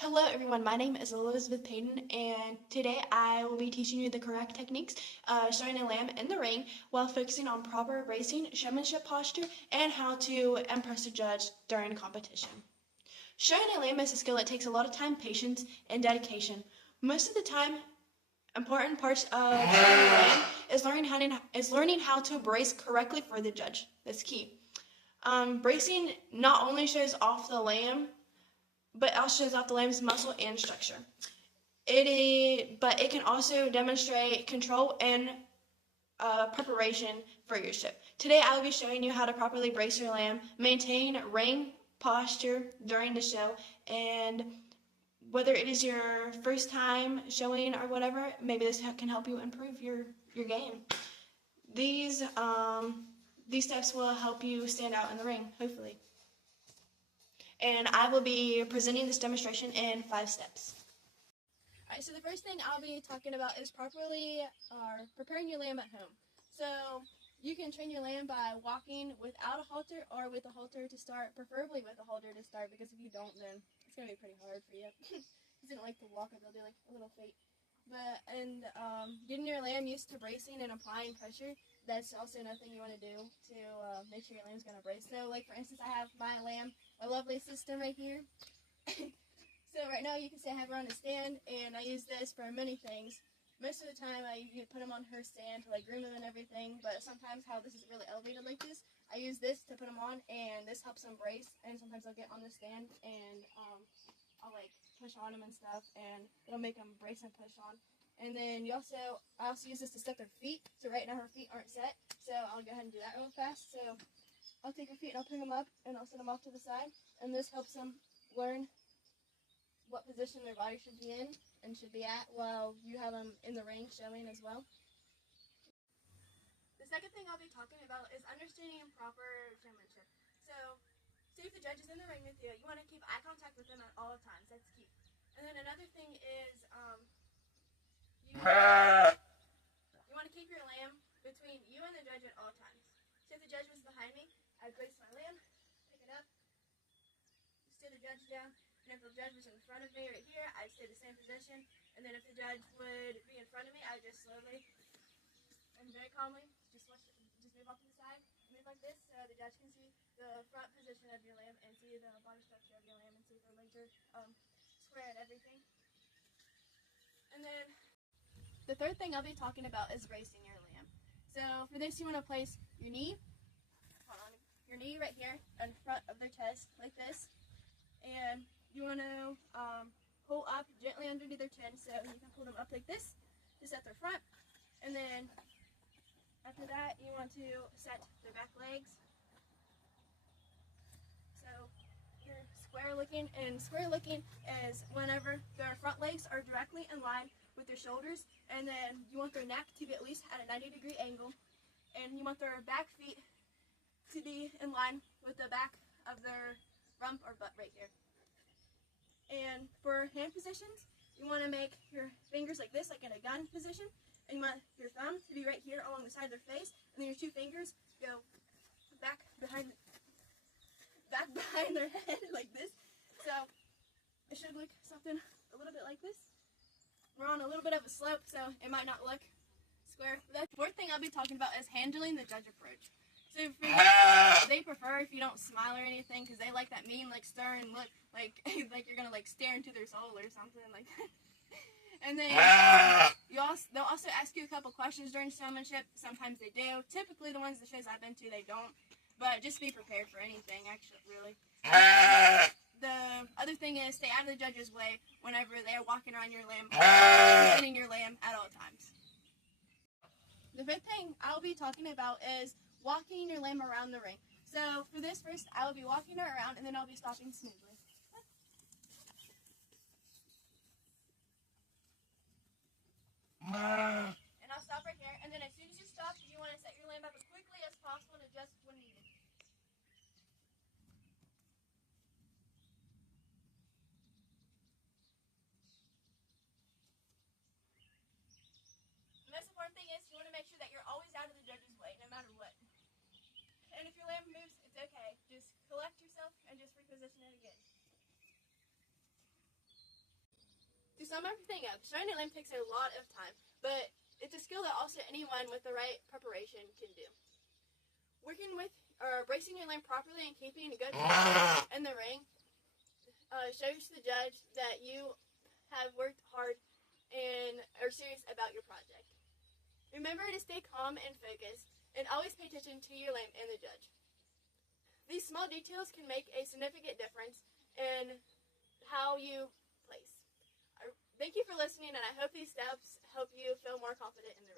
Hello everyone, my name is Elizabeth Payton and today I will be teaching you the correct techniques of showing a lamb in the ring while focusing on proper racing, showmanship posture, and how to impress a judge during competition. Showing a lamb is a skill that takes a lot of time, patience, and dedication. Most of the time, important parts of showing a lamb is learning how to brace correctly for the judge. That's key. Bracing not only shows off the lamb, but also shows off the lamb's muscle and structure. But it can also demonstrate control and preparation for your show. Today I will be showing you how to properly brace your lamb, maintain ring posture during the show, and whether it is your first time showing or whatever, maybe this can help you improve your game. These steps will help you stand out in the ring, hopefully. And I will be presenting this demonstration in 5 steps. Alright, so the first thing I'll be talking about is preparing your lamb at home. So you can train your lamb by walking without a halter or with a halter to start, preferably with a halter to start, because if you don't, then it's going to be pretty hard for you. If you don't like to walk, they'll do like a little feint. Getting your lamb used to bracing and applying pressure, that's also another thing you want to do to make sure your lamb's going to brace. So like for instance, I have my lamb, my lovely system right here. So right now you can see I have her on a stand, and I use this for many things. Most of the time I put them on her stand to like groom them and everything, but sometimes how this is really elevated like this, I use this to put them on, and this helps them brace. And sometimes I'll get on the stand and I'll like push on them and stuff, and it'll make them brace and push on. And then I also use this to set their feet. So right now her feet aren't set, so I'll go ahead and do that real fast. So I'll take her feet and I'll pick them up and I'll set them off to the side, and this helps them learn what position their body should be in and should be at while you have them in the ring showing as well. The second thing I'll be talking about is understanding proper showmanship. So, say if the judge is in the ring with you, you want to keep eye contact with them at all times. That's key. And then another thing is you want to keep your lamb between you and the judge at all times. So if the judge was behind me, I'd place my lamb, pick it up, steer the judge down. And if the judge was in front of me right here, I'd stay the same position. And then if the judge would be in front of me, I'd just slowly and very calmly just move off to the side, move like this, so the judge can see the front position of your lamb and see the body structure of your lamb and see if their legs are square and everything. And then the third thing I'll be talking about is bracing your lamb. So for this, you want to place your knee right here in front of their chest like this, and you want to pull up gently underneath their chin, so you can pull them up like this to set their front. And then after that, you want to set their back legs. So you're square looking, and square looking is whenever their front legs are directly in line with their shoulders, and then you want their neck to be at least at a 90-degree angle, and you want their back feet to be in line with the back of their rump or butt right here. And for hand positions, you want to make your fingers like this, like in a gun position, and you want your thumb to be right here along the side of their face, and then your 2 fingers go back behind their head like this. So it should look something a little bit like this. We're on a little bit of a slope, so it might not look square. The fourth thing I'll be talking about is handling the judge approach. So they prefer if you don't smile or anything, because they like that mean, like stern look, like you're gonna like stare into their soul or something like that. And then they'll also ask you a couple questions during showmanship. Sometimes they do. Typically, the ones the shows I've been to, they don't. But just be prepared for anything, actually, really. The other thing is stay out of the judge's way whenever they are walking around your lamb, presenting your lamb at all times. The fifth thing I'll be talking about is walking your lamb around the ring. So for this first, I will be walking her around, and then I'll be stopping smoothly. And I'll stop right here, and then as soon as you stop, you want to set your lamb up as quickly as possible and adjust when needed. The most important thing is you want to make sure that you're always out of the judge's way, no matter what. And if your lamb moves, it's okay. Just collect yourself and just reposition it again. sum everything up, showing a lamb takes a lot of time, but it's a skill that also anyone with the right preparation can do. Working with or bracing your lamb properly and keeping a good balance in the ring shows the judge that you have worked hard and are serious about your project. Remember to stay calm and focused, and always pay attention to your lamb and the judge. These small details can make a significant difference in how you place. Thank you for listening, and I hope these steps help you feel more confident in the ring.